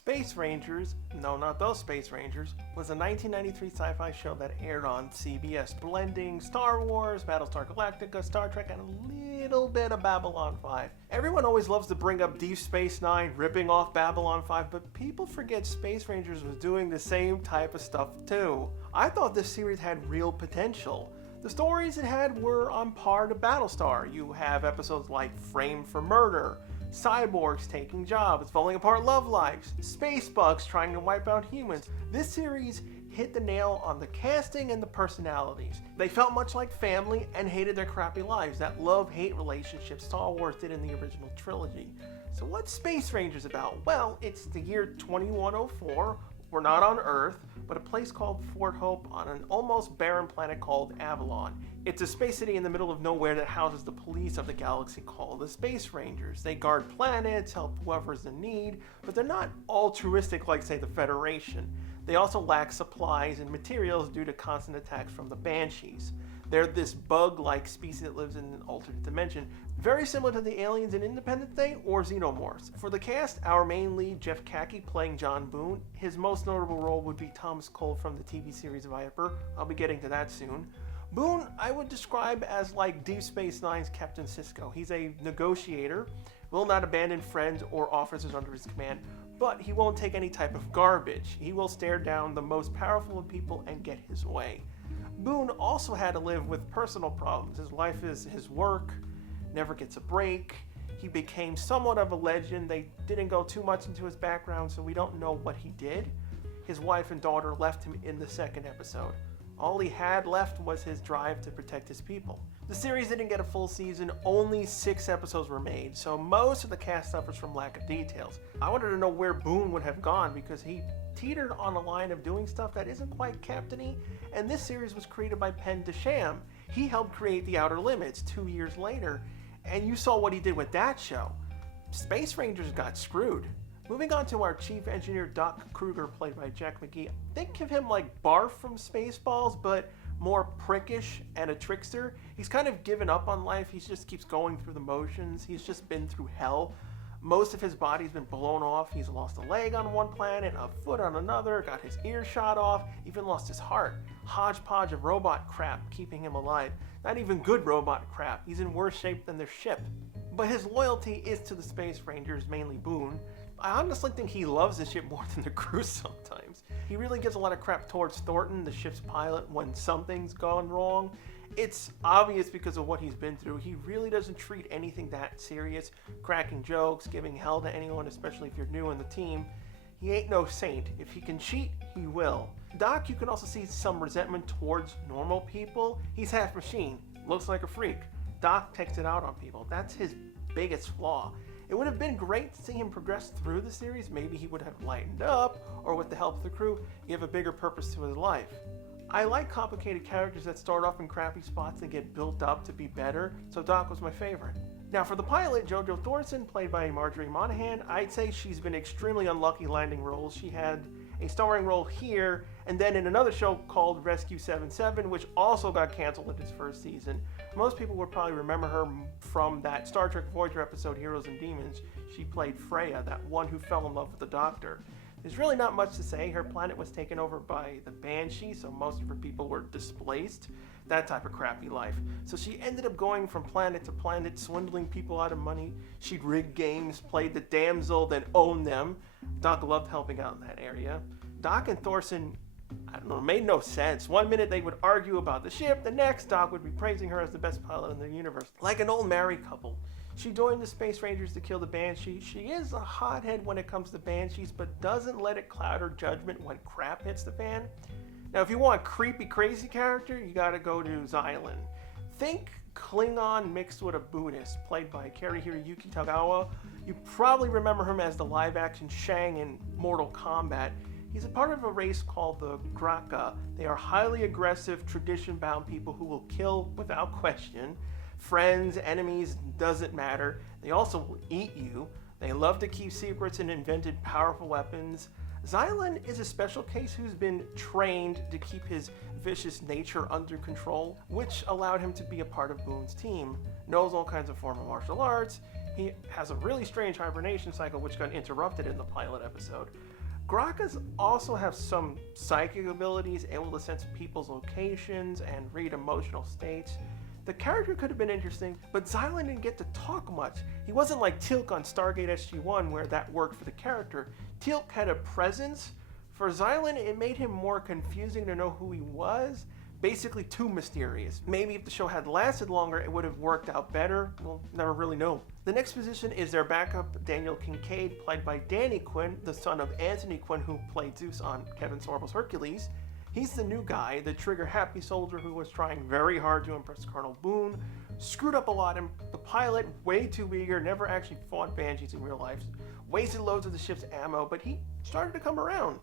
Space Rangers, no, not those Space Rangers, was a 1993 sci-fi show that aired on CBS, blending Star Wars, Battlestar Galactica, Star Trek, and a little bit of Babylon 5. Everyone always loves to bring up Deep Space Nine, ripping off Babylon 5, but people forget Space Rangers was doing the same type of stuff too. I thought this series had real potential. The stories it had were on par to Battlestar. You have episodes like Framed for Murder, cyborgs taking jobs, falling apart love lives, space bugs trying to wipe out humans. This series hit the nail on the casting and the personalities. They felt much like family and hated their crappy lives, that love-hate relationship Star Wars did in the original trilogy. So what's Space Rangers about? Well, it's the year 2104. We're not on Earth, but a place called Fort Hope on an almost barren planet called Avalon. It's a space city in the middle of nowhere that houses the police of the galaxy called the Space Rangers. They guard planets, help whoever's in need, but they're not altruistic like, say, the Federation. They also lack supplies and materials due to constant attacks from the Banshees. They're this bug-like species that lives in an alternate dimension, very similar to the aliens in Independence Day or Xenomorphs. For the cast, our main lead, Jeff Kaki, playing John Boone. His most notable role would be Thomas Cole from the TV series Viper. I'll be getting to that soon. Boone, I would describe as like Deep Space Nine's Captain Sisko. He's a negotiator, will not abandon friends or officers under his command, but he won't take any type of garbage. He will stare down the most powerful of people and get his way. Boone also had to live with personal problems. His life is his work, never gets a break. He became somewhat of a legend. They didn't go too much into his background, so we don't know what he did. His wife and daughter left him in the second episode. All he had left was his drive to protect his people. The series didn't get a full season, only 6 episodes were made, so most of the cast suffers from lack of details. I wanted to know where Boone would have gone because he teetered on a line of doing stuff that isn't quite captain-y, and this series was created by Penn Desham. He helped create The Outer Limits 2 years later, and you saw what he did with that show. Space Rangers got screwed. Moving on to our chief engineer, Doc Kruger, played by Jack McGee. Think of him like Barf from Spaceballs, but more prickish and a trickster. He's kind of given up on life. He just keeps going through the motions. He's just been through hell. Most of his body's been blown off. He's lost a leg on one planet, a foot on another, got his ear shot off, even lost his heart. Hodgepodge of robot crap keeping him alive. Not even good robot crap. He's in worse shape than their ship. But his loyalty is to the Space Rangers, mainly Boone. I honestly think he loves the ship more than the crew sometimes. He really gives a lot of crap towards Thornton, the ship's pilot, when something's gone wrong. It's obvious because of what he's been through. He really doesn't treat anything that serious, cracking jokes, giving hell to anyone, especially if you're new in the team. He ain't no saint. If he can cheat, he will. Doc, you can also see some resentment towards normal people. He's half machine, looks like a freak. Doc takes it out on people. That's his biggest flaw. It would have been great to see him progress through the series. Maybe he would have lightened up, or with the help of the crew, give a bigger purpose to his life. I like complicated characters that start off in crappy spots and get built up to be better, so Doc was my favorite. Now for the pilot, Jo Thorson, played by Marjorie Monahan, I'd say she's been extremely unlucky landing roles. She had a starring role here, and then in another show called Rescue 77, which also got canceled in its first season. Most people would probably remember her from that Star Trek Voyager episode, Heroes and Demons. She played Freya, that one who fell in love with the Doctor. There's really not much to say. Her planet was taken over by the Banshee, so most of her people were displaced. That type of crappy life. So she ended up going from planet to planet, swindling people out of money. She'd rig games, played the damsel, then owned them. Doc loved helping out in that area. Doc and Thorson, I don't know, made no sense. One minute they would argue about the ship, the next Doc would be praising her as the best pilot in the universe. Like an old married couple. She joined the Space Rangers to kill the Banshee. She is a hothead when it comes to Banshees, but doesn't let it cloud her judgment when crap hits the fan. Now, if you want a creepy, crazy character, you gotta go to Xylan. Think Klingon mixed with a Buddhist, played by Cary-Hiroyuki. You probably remember him as the live-action Shang in Mortal Kombat. He's a part of a race called the Draca. They are highly aggressive, tradition-bound people who will kill without question. Friends, enemies, doesn't matter. They also will eat you. They love to keep secrets and invented powerful weapons. Xylan is a special case who's been trained to keep his vicious nature under control, which allowed him to be a part of Boone's team. Knows all kinds of former martial arts. He has a really strange hibernation cycle which got interrupted in the pilot episode. Gracas also have some psychic abilities, able to sense people's locations and read emotional states. The character could have been interesting, but Xylan didn't get to talk much. He wasn't like Teal'c on Stargate SG-1 where that worked for the character. Teal'c had a presence. For Xylan, it made him more confusing to know who he was. Basically too mysterious. Maybe if the show had lasted longer, it would have worked out better. We'll never really know. The next position is their backup, Daniel Kincaid, played by Danny Quinn, the son of Anthony Quinn, who played Zeus on Kevin Sorbo's Hercules. He's the new guy, the trigger-happy soldier who was trying very hard to impress Colonel Boone, screwed up a lot, and the pilot, way too eager, never actually fought Banshees in real life, wasted loads of the ship's ammo, but he started to come around.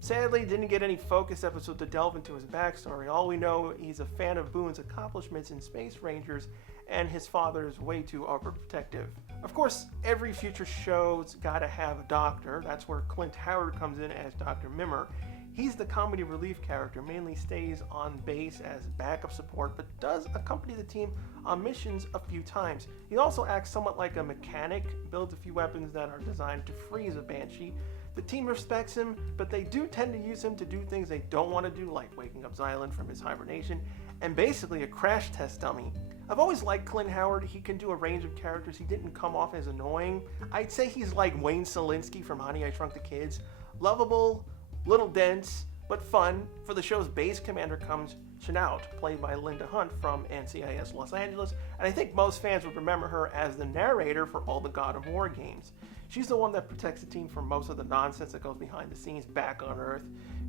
Sadly, didn't get any focus episode to delve into his backstory. All we know, he's a fan of Boone's accomplishments in Space Rangers, and his father is way too overprotective. Of course, every future show's gotta have a doctor. That's where Clint Howard comes in as Dr. Mimmer. He's the comedy relief character, mainly stays on base as backup support, but does accompany the team on missions a few times. He also acts somewhat like a mechanic, builds a few weapons that are designed to freeze a Banshee. The team respects him, but they do tend to use him to do things they don't want to do, like waking up Xylan from his hibernation, and basically a crash test dummy. I've always liked Clint Howard. He can do a range of characters. He didn't come off as annoying. I'd say he's like Wayne Selinsky from Honey, I Shrunk the Kids. Lovable, little dense, but fun. For the show's base commander comes Chenault, played by Linda Hunt from NCIS Los Angeles, and I think most fans would remember her as the narrator for all the God of War games. She's the one that protects the team from most of the nonsense that goes behind the scenes back on Earth.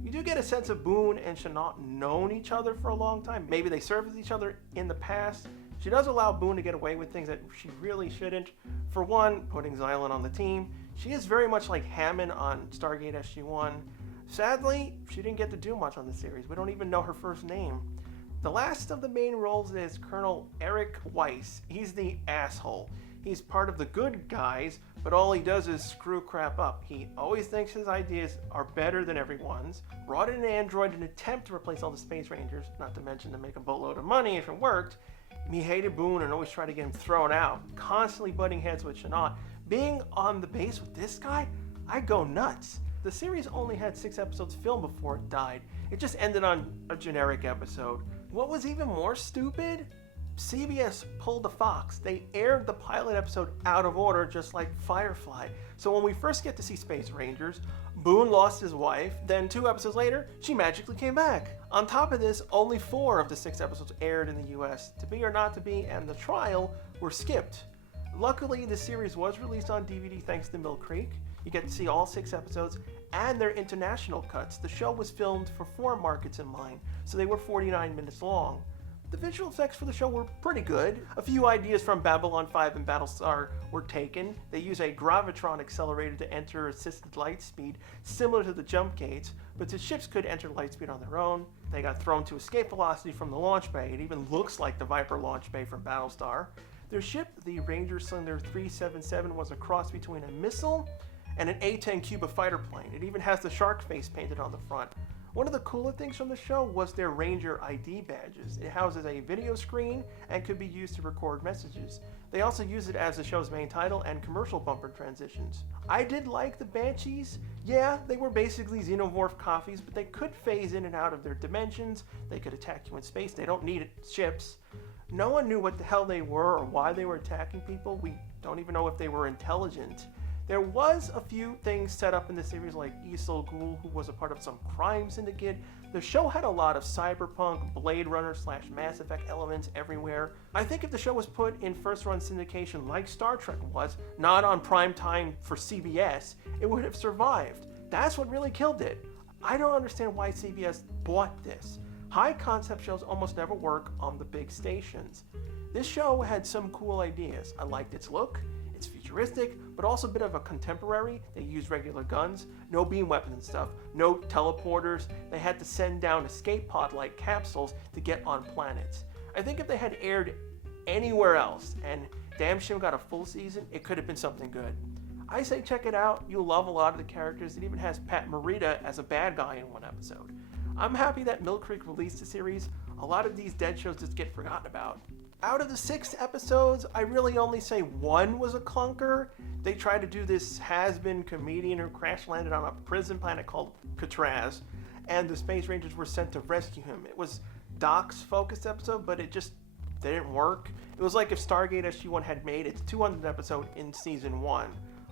You do get a sense of Boone and Chenault known each other for a long time. Maybe they served with each other in the past. She does allow Boone to get away with things that she really shouldn't. For one, putting Xylan on the team. She is very much like Hammond on Stargate SG-1. Sadly, she didn't get to do much on the series. We don't even know her first name. The last of the main roles is Colonel Eric Weiss. He's the asshole. He's part of the good guys, but all he does is screw crap up. He always thinks his ideas are better than everyone's. Brought in an android in an attempt to replace all the Space Rangers, not to mention to make a boatload of money if it worked. He hated Boone and always tried to get him thrown out, constantly butting heads with Chenault. Being on the base with this guy, I go nuts. The series only had 6 episodes filmed before it died. It just ended on a generic episode. What was even more stupid? CBS pulled the fox. They aired the pilot episode out of order, just like Firefly. So when we first get to see Space Rangers, Boone lost his wife, then 2 episodes later, she magically came back. On top of this, only 4 of the 6 episodes aired in the US. To Be or Not to Be and The Trial were skipped. Luckily, the series was released on DVD thanks to Mill Creek. You get to see all 6 episodes and their international cuts. The show was filmed for 4 markets in mind, so they were 49 minutes long. The visual effects for the show were pretty good. A few ideas from Babylon 5 and Battlestar were taken. They use a gravitron accelerator to enter assisted light speed, similar to the jump gates, but the ships could enter light speed on their own. They got thrown to escape velocity from the launch bay. It even looks like the Viper launch bay from Battlestar. Their ship, the Ranger Cylinder 377, was a cross between a missile and an A-10 Cuba fighter plane. It even has the shark face painted on the front. One of the cooler things from the show was their Ranger ID badges. It houses a video screen and could be used to record messages. They also use it as the show's main title and commercial bumper transitions. I did like the Banshees. Yeah, they were basically xenomorph copies, but they could phase in and out of their dimensions. They could attack you in space. They don't need ships. No one knew what the hell they were or why they were attacking people. We don't even know if they were intelligent. There was a few things set up in the series, like Esol Ghul, who was a part of some crime syndicate. The show had a lot of cyberpunk, Blade Runner / Mass Effect elements everywhere. I think if the show was put in first-run syndication like Star Trek was, not on prime time for CBS, it would have survived. That's what really killed it. I don't understand why CBS bought this. High-concept shows almost never work on the big stations. This show had some cool ideas. I liked its look. It's futuristic, but also a bit of a contemporary. They use regular guns, no beam weapons and stuff, no teleporters. They had to send down escape pod-like capsules to get on planets. I think if they had aired anywhere else and Damn Shim got a full season, it could have been something good. I say check it out. You'll love a lot of the characters. It even has Pat Morita as a bad guy in one episode. I'm happy that Mill Creek released the series. A lot of these dead shows just get forgotten about. Out of the 6 episodes, I really only say 1 was a clunker. They tried to do this has-been comedian who crash landed on a prison planet called Katraz, and the Space Rangers were sent to rescue him. It was Doc's focused episode, but it just didn't work. It was like if Stargate SG-1 had made its 200th episode in season 1.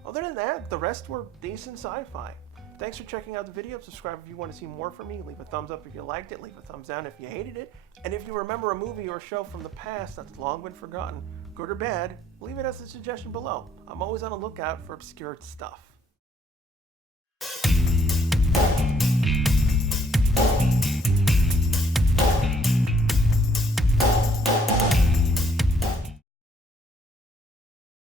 Other than that, the rest were decent sci-fi. Thanks for checking out the video. Subscribe if you want to see more from me. Leave a thumbs up if you liked it. Leave a thumbs down if you hated it. And if you remember a movie or a show from the past that's long been forgotten, good or bad, leave it as a suggestion below. I'm always on the lookout for obscure stuff.